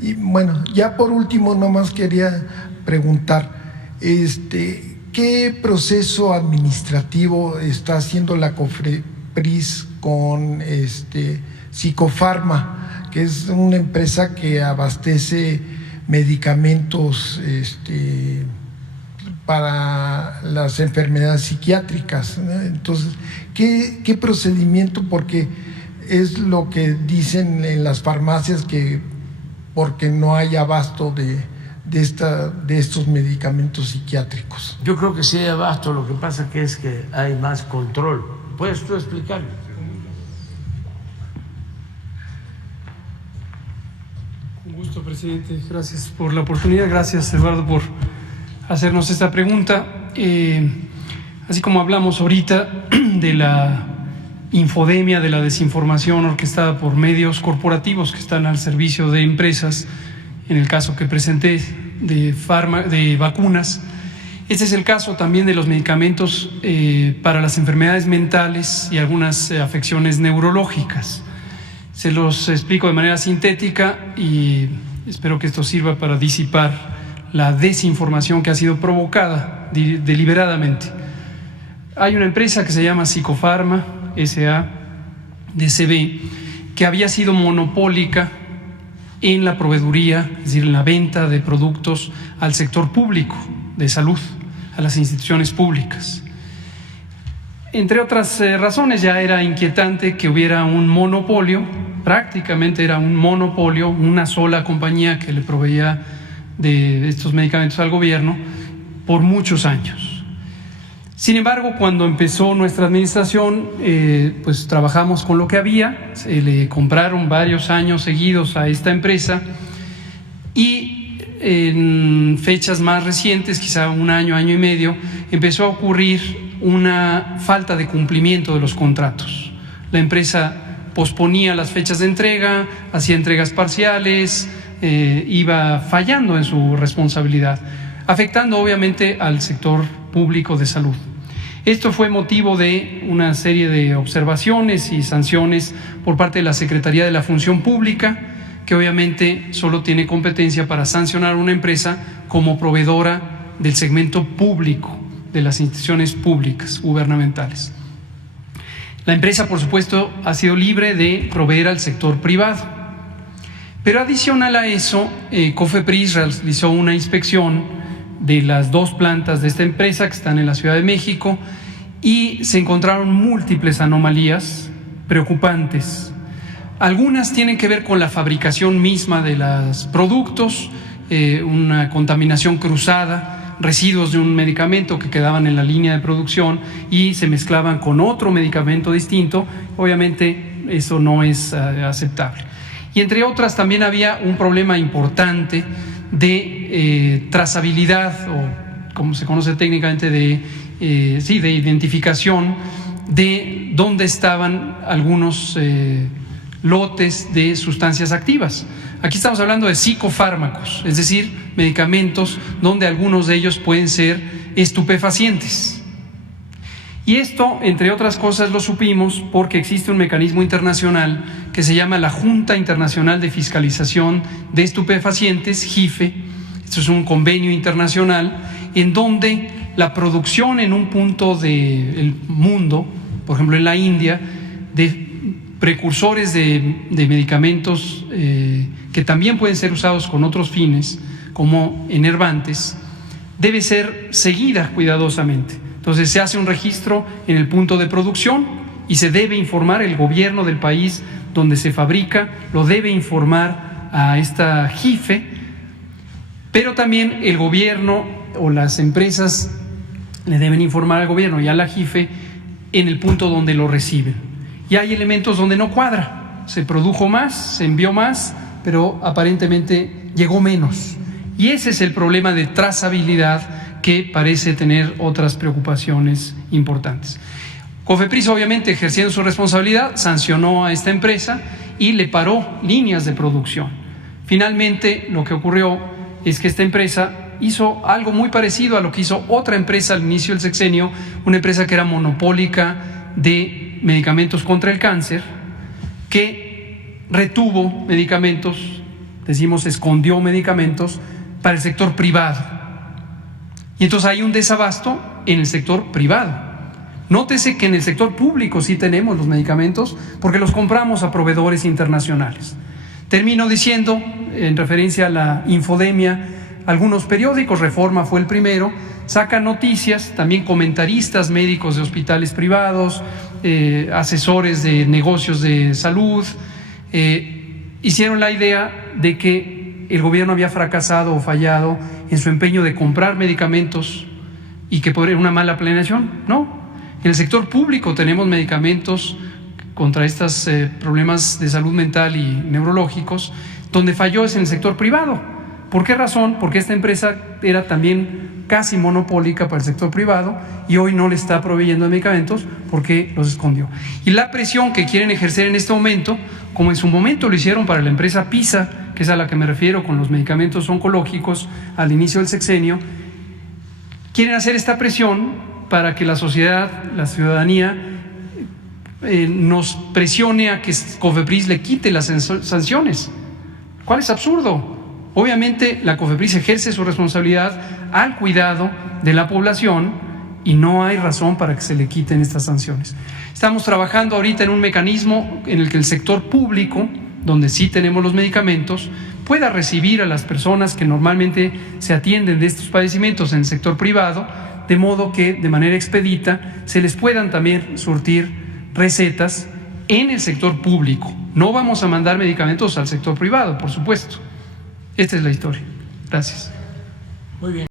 Y bueno, ya por último, nomás quería preguntar, ¿qué proceso administrativo está haciendo la COFEPRIS con Psicofarma, que es una empresa que abastece medicamentos para las enfermedades psiquiátricas, ¿no? Entonces, ¿qué procedimiento? Porque es lo que dicen en las farmacias, que porque no hay abasto de estos medicamentos psiquiátricos. Yo creo que sí hay abasto, lo que pasa es que hay más control. ¿Puedes tú explicarlo? Con gusto, presidente. Gracias por la oportunidad. Gracias, Eduardo, por hacernos esta pregunta. Así como hablamos ahorita de la infodemia, de la desinformación orquestada por medios corporativos que están al servicio de empresas, en el caso que presenté de vacunas, este es el caso también de los medicamentos para las enfermedades mentales y algunas afecciones neurológicas. Se los explico de manera sintética y espero que esto sirva para disipar la desinformación que ha sido provocada deliberadamente. Hay una empresa que se llama Psicofarma S.A.D.C.B., que había sido monopólica en la proveeduría, es decir, en la venta de productos al sector público de salud, a las instituciones públicas. Entre otras razones, ya era inquietante que hubiera un monopolio, prácticamente era un monopolio, una sola compañía que le proveía de estos medicamentos al gobierno por muchos años. Sin embargo, cuando empezó nuestra administración, pues trabajamos con lo que había, se le compraron varios años seguidos a esta empresa y en fechas más recientes, quizá un año, año y medio, empezó a ocurrir una falta de cumplimiento de los contratos. La empresa posponía las fechas de entrega, hacía entregas parciales, iba fallando en su responsabilidad, afectando obviamente al sector público de salud. Esto fue motivo de una serie de observaciones y sanciones por parte de la Secretaría de la Función Pública, que obviamente solo tiene competencia para sancionar a una empresa como proveedora del segmento público, de las instituciones públicas gubernamentales. La empresa, por supuesto, ha sido libre de proveer al sector privado. Pero adicional a eso, COFEPRIS realizó una inspección de las dos plantas de esta empresa que están en la Ciudad de México y se encontraron múltiples anomalías preocupantes. Algunas tienen que ver con la fabricación misma de los productos, una contaminación cruzada, residuos de un medicamento que quedaban en la línea de producción y se mezclaban con otro medicamento distinto. Obviamente eso no es aceptable. Y entre otras también había un problema importante de trazabilidad, o como se conoce técnicamente de identificación de dónde estaban algunos lotes de sustancias activas. Aquí estamos hablando de psicofármacos, es decir, medicamentos donde algunos de ellos pueden ser estupefacientes. Y esto, entre otras cosas, lo supimos porque existe un mecanismo internacional que se llama la Junta Internacional de Fiscalización de Estupefacientes, JIFE. Esto es un convenio internacional en donde la producción en un punto del mundo, por ejemplo en la India, de precursores de medicamentos que también pueden ser usados con otros fines, como enervantes, debe ser seguida cuidadosamente. Entonces se hace un registro en el punto de producción y se debe informar, el gobierno del país donde se fabrica lo debe informar a esta JIFE, pero también el gobierno o las empresas le deben informar al gobierno y a la JIFE en el punto donde lo reciben. Y hay elementos donde no cuadra, se produjo más, se envió más, pero aparentemente llegó menos. Y ese es el problema de trazabilidad que parece tener otras preocupaciones importantes. COFEPRIS, obviamente, ejerciendo su responsabilidad, sancionó a esta empresa y le paró líneas de producción. Finalmente, lo que ocurrió es que esta empresa hizo algo muy parecido a lo que hizo otra empresa al inicio del sexenio, una empresa que era monopólica de medicamentos contra el cáncer, que retuvo medicamentos decimos, escondió medicamentos para el sector privado. Y entonces hay un desabasto en el sector privado. Nótese que en el sector público sí tenemos los medicamentos porque los compramos a proveedores internacionales. Termino diciendo, en referencia a la infodemia, algunos periódicos, Reforma fue el primero, sacan noticias, también comentaristas médicos de hospitales privados, asesores de negocios de salud, hicieron la idea de que el gobierno había fracasado o fallado en su empeño de comprar medicamentos y que por una mala planeación. No, en el sector público tenemos medicamentos contra estos problemas de salud mental y neurológicos. Donde falló es en el sector privado. ¿Por qué razón? Porque esta empresa era también casi monopólica para el sector privado y hoy no le está proveyendo de medicamentos porque los escondió. Y la presión que quieren ejercer en este momento, como en su momento lo hicieron para la empresa PISA, que es a la que me refiero con los medicamentos oncológicos al inicio del sexenio, quieren hacer esta presión para que la sociedad, la ciudadanía, nos presione a que COFEPRIS le quite las sanciones, ¿cuál es absurdo? Obviamente la COFEPRIS ejerce su responsabilidad al cuidado de la población y no hay razón para que se le quiten estas sanciones. Estamos trabajando ahorita en un mecanismo en el que el sector público, donde sí tenemos los medicamentos, pueda recibir a las personas que normalmente se atienden de estos padecimientos en el sector privado, de modo que de manera expedita se les puedan también surtir recetas en el sector público. No vamos a mandar medicamentos al sector privado, por supuesto. Esta es la historia. Gracias. Muy bien.